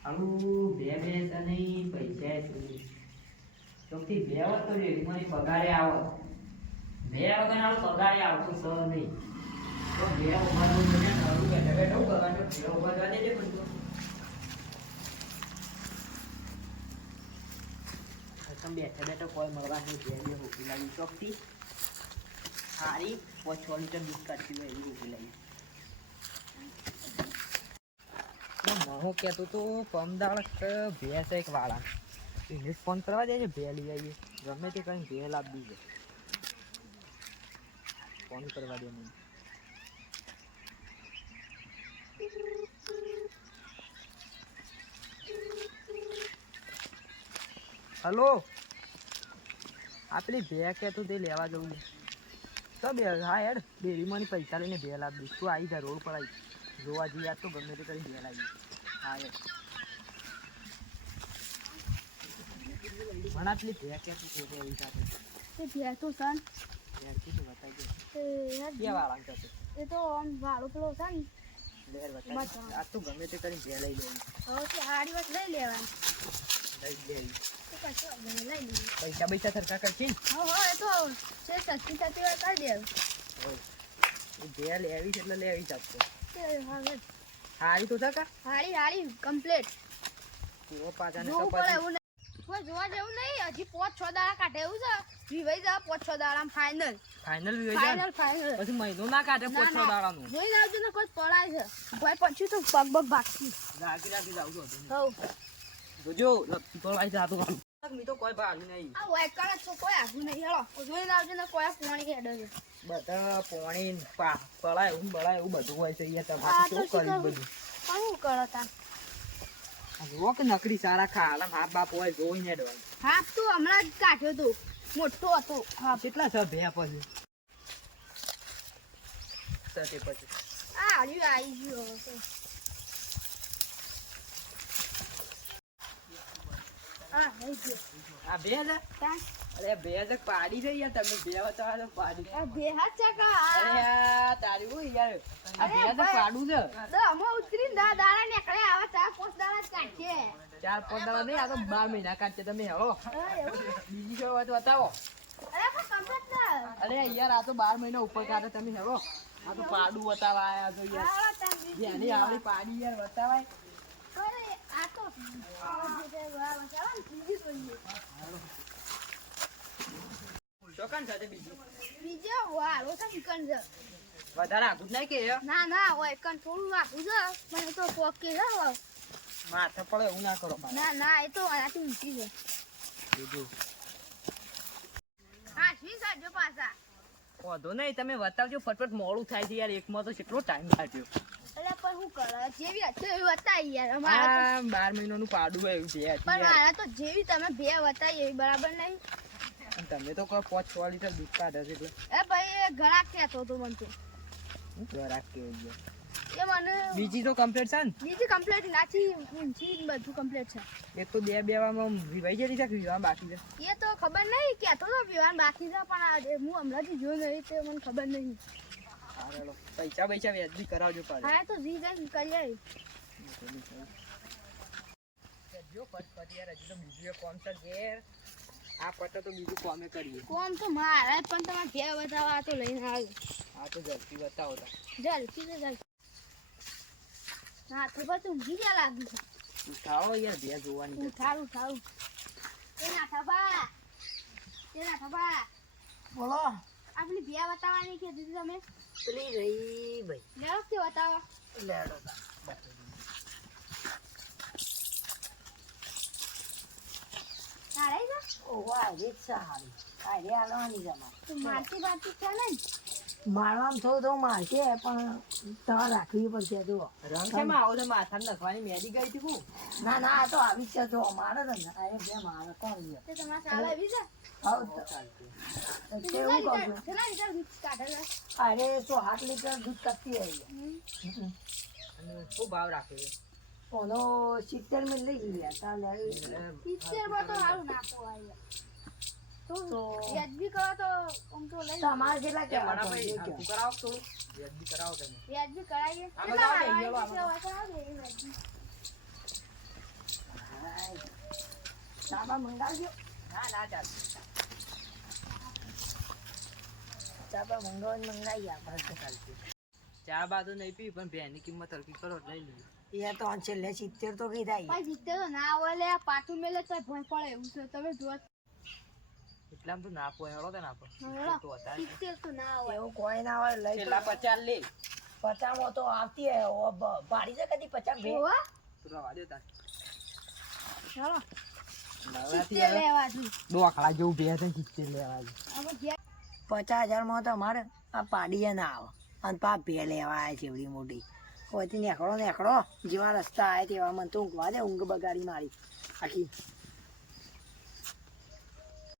આવું બે બે તને પૈસા ચોથી બે આવત તો મને પગારે આવત બે વગર આવું પગારે આવતું સર નહીં તો બે ઉભારું મને ઘરું બેઠા બેઠા કરવાનું બે ઉભા જવા દેજે પણ તમે બેઠા બેઠા કોઈ મળવાની બે બે રોકી લાવી ચોકથી સારી 5 લીટર દૂધ કાઢી લો એવી રોકી લાવી હું કહેતો તો પમદાળ ભેંસ એક વાળા ઇંગ્લિશ ફોન કરવા દે છે ભે લઈ આવીએ ગમે તે કઈ ભે લાવી છે ફોન કરવા દે મને હલો આપણી ભે કહેતું તે લેવા જવું તો બે હા યાર ડેરીમાં પૈસા લઈને ભે લાવી તું આવી જા રોડ પર આવી જોવા જઈએ યાર તો ગમે તે કરી ભે લાવી હા યાર મનાતલી ભે કહેતું તે એવી સાથે તે ભે તો સન યાર કીધું બતાવી દે યાર કે વાળા કહેતો એ તો આમ વાળો પેલો છે ને લેર બતાવી આ તો ગમે તે કરી ભે લઈ લેવી હવે તે આડી વાત લઈ લેવાની લઈ લેવી તો કશો લઈ લેવી પૈસા પૈસા સરખા કરશી હા એ તો છે સસ્તી સસ્તી વાત કરી દેવ ભે લેવી છે એટલે લેવી જ આપશે હવે હારી તો થકા હાડી હાડી કમ્પ્લીટ ઓ પાછા ને જોવું પડે એવું નહીં કોઈ જોવા જેવું નહીં હજી 5-6 દાડા કાઢે એવું છે વિવાઈ જા 5-6 દાડામાં ફાઇનલ ફાઇનલ ફાઇનલ ફાઇનલ પછી મહિનો ના કાઢે 5-6 દાડાનું જોઈ આવજો ને કોઈ પડાય છે ભાઈ પછી તો પગ બગ ભાગતી રાગી રાગી જાવ છો હવ જોજો લપસી પડાઈ જાતો મી તો કોઈ ભાગ નહીં આ વાયકણ તો કોઈ આગું નહીં હેળો જોઈ આવજો ને કોઈ પાણી હેડે છે બધા પોણી પડાય એવું બળાય એવું બધું હોય છે અહીંયા આ તમારે તો શું કરી બધું પણ શું કરો તા જો કે નકરી સારા ખાલા હાથ બાપ હોય જોઈને ડવાનું હાથ તું હમણાં જ કાઢ્યો તું મોટો હતો હા કેટલા છે ભે પછી સતે પછી આ આવ્યું આવી ગયો તો આ થઈ ગયો આ ભે છે તાં અરે ભે છે પાડી છે યાર તમે ભે બતાવા તો પાડી આ બે હાથ ચકા અરે યાર તારી હું યાર આ ભે છે પાડું છે તો અમે ઉતરીને દાડા નીકળે આવા 4-5 દાડા જ કાઢીએ 4-5 દાડા નહીં આ તો 12 મહિના કાઢશે તમે હેળો બીજી કોઈ વાત બતાવો અરે પણ કમ્પ્લીટ ના અરે યાર આ તો 12 મહિના ઉપર કાઢે તમે હેળો આ તો પાડું બતાવા આયા છો યાર હાલો તાન બીજી જેની આવડી પાડી યાર બતાવાય અરે આ તો બીજી કોઈ દુકાન સાથે બીજું બીજો વાળો છે ચિકન છે વધારે આગું જ નહીં કે ના ના હોય કન થોડું વાગું છે મને તો પોકી છે માથે પડે એવું ના કરો ના ના એ તો આનાથી ઊંચી છે બીજું હા શી સાજો પાછા વાંધો નહીં તમે બતાવજો ફટફટ મોડું થાય છે યાર એકમાં તો કેટલો ટાઈમ લાગ્યો એટલે પણ શું કરે જેવી હતી એવી બતાવી યાર અમારા આ 12 મહિનાનું પાડું હોય એવું છે પણ મારા તો જેવી તમે બે બતાવી એવી બરાબર નહીં તમે તો કહો 5-6 લીટર દૂધ કાઢે છે એટલે એ ભાઈ એ ઘણા કહેતો હતો મને તો જરાક કેવું એ મને બીજી તો કમ્પ્લીટ છે ને બીજી કમ્પ્લીટ નાથી ઊંચી બધું કમ્પ્લીટ છે એક તો બે વામાં વિવાઈ જતી છે કે વિવાહ બાકી છે એ તો ખબર નહીં કહેતો તો પીવાનું બાકી છે પણ હું હમણાંથી જોયું નહીં તો મને ખબર નહીં પૈસા વ્યાજબી કરાવજો પાછા હા તો જી જઈને કરીએ જો ફટફટ યાર હજી તો બીજું એક કોમ છે ઘેર આ પટો તો બીજું કોમે કરીએ કોમ તો મારા પણ તમારે ઘેર બતાવવા તો લઈને આવ્યો આ તો ઝડપી બતાવો તા જલ્દી તો જલ્દી હા તો બસ ઊંઘી ગયા લાગી છે ઉઠાવો યાર ભે જોવાની ઉઠાડું ઉઠાડું એના થબા બોલો આપણી ભે બતાવવાની કીધી હતી તમે પેલી રહી ભાઈ લેડો કે બતાવો લેડો તારે છે ઓ વાહ રીક્ષા હારી આ રે આલવાની જમા તો મારતી બાતી છે ને મારવામાં થોડું તો મારશે પણ તમારે રાખવી પડશે જો રંગ છે માં આવો તો માથા નખવાની મેડી ગઈ હતી હું ના ના આ તો આવી છે જો મારે તો ને આ બે મારે કોણ લે તે તમારે સાલ આવી છે હાઉ કેવું કહું છું કેટલા લીટર દૂધ કાઢે છે અરે તો 8 લીટર દૂધ કપતી આવી અને શું ભાવ રાખે છે ઓનો 70 મિલ લઈ ગયા તાલે 70 માં તો સારું નાખો આવી તો વ્યાજબી કરો તો આમ તો લઈ તમારે કેટલા કે મારા ભાઈ તું કરાવો થોડું વ્યાજબી કરાવો તમે વ્યાજબી કરાવીએ આમાં જાઓ ને, અહીંયા આવો. ચાબા મંગાવજો. ના ના ચાલશે. ચાબા મંગાવીને મંગાવી આપણે તો ચાલશે. ચા બા તો નહીં પી પણ ભેની કિંમત હલકી કરો લઈ લઈએ. એ તો છેલ્લે 70 તો કીધા ઈ. ભાઈ જીતે તો ના હોય લે આ પાટું મેલે તો ભય પડે એવું છે તમે જો એટલામાં તો ના પોય હેળો કે ના પોય તો હતા જ. 70 તો ના હોય એવું કોઈ ના હોય લઈ છેલ્લા 50 લે 50 માં તો આવતી હે ભાડી છે કદી 50 ભે હોવા તું વાડ્યો તાર ચાલો નવરાત્રી 70 લેવા દઉં ડોખલા જેવું બે છે 70 લેવા છે. હવે ઘેર 50,000 માં તો અમારે આ પાડીએ ના આવે અને પા ભે લેવા આવે છે એવડી મોટી હોયથી નેકળો જેવા રસ્તા આવે તેવા મને તો ઊંઘવા દે ઊંઘ બગાડી મારી આખી